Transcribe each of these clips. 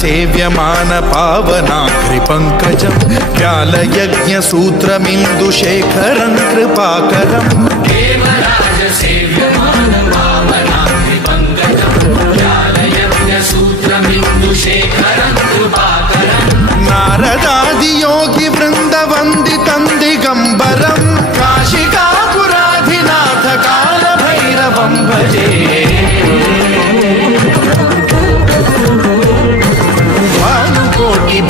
सेव्यमान पावनाग्रिपङ्कजं व्यालयज्ञसूत्रमिन्दुशेखरं कृपाकरं देवराज सेव्यमान पावनाग्रिपङ्कजं व्यालयज्ञसूत्रमिन्दुशेखरं कृपाकरं नारदादियोगिवृन्दवन्दितं दिगम्बरं काशिकापुराधिनाथ कालभैरवं भजे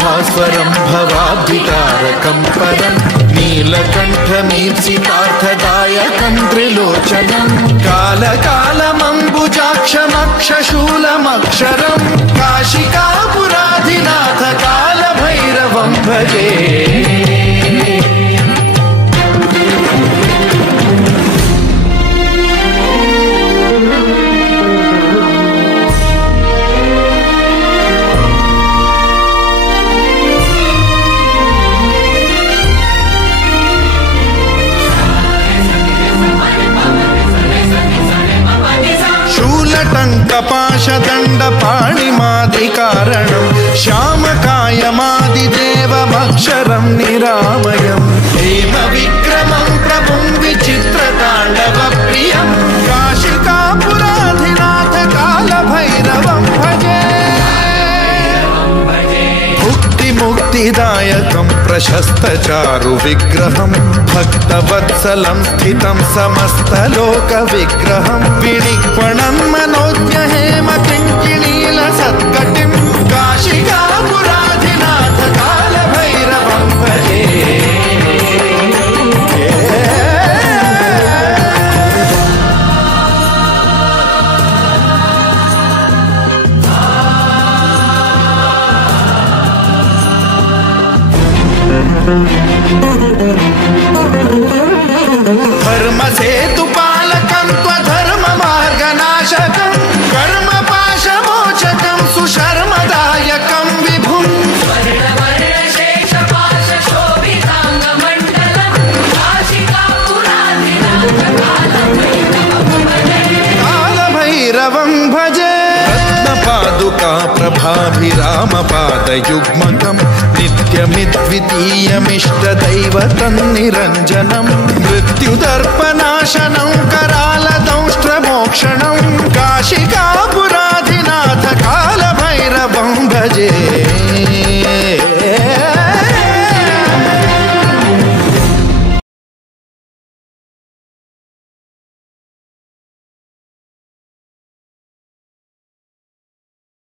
भास्वरं भवाब्धितारकं परं नीलकण्ठमीप्सितार्थदायकं त्रिलोचनं कालकालमम्बुजाक्षमक्षशूलमक्षरं काशिकापुराधिनाथ कालभैरवं भजे टङ्कपाशदण्डपाणिमादिकारणं श्यामकायमादिदेवमक्षरं निरामयं हेमविक्रमं प्रभुं विचित्रताण्डवप्रियं काशिकापुराधिनाथ कालभैरवं भजे मुक्तिदायकं प्रशस्तचारुविग्रहं भक्तवत्सलं स्थितं समस्तलोकविग्रहं विनिक्वणं मनोज्ञहेमकिङ्किणीलसत्कटिं काशिकापुराधिनाथ कालभैरवं भजे धर्मसेतुपालकं त्वधर्ममार्गनाशकं कर्मपाशमोचकं सुशर्मदायकं विभुं कालभैरवं भजे रत्नपादुका प्रभाभिरामपादयुग्मकं नित्यमिद्वितीयमिष्टदैवतं निरञ्जनं मृत्युदर्पनाशनं करालदंष्ट्रमोक्षणं काशिका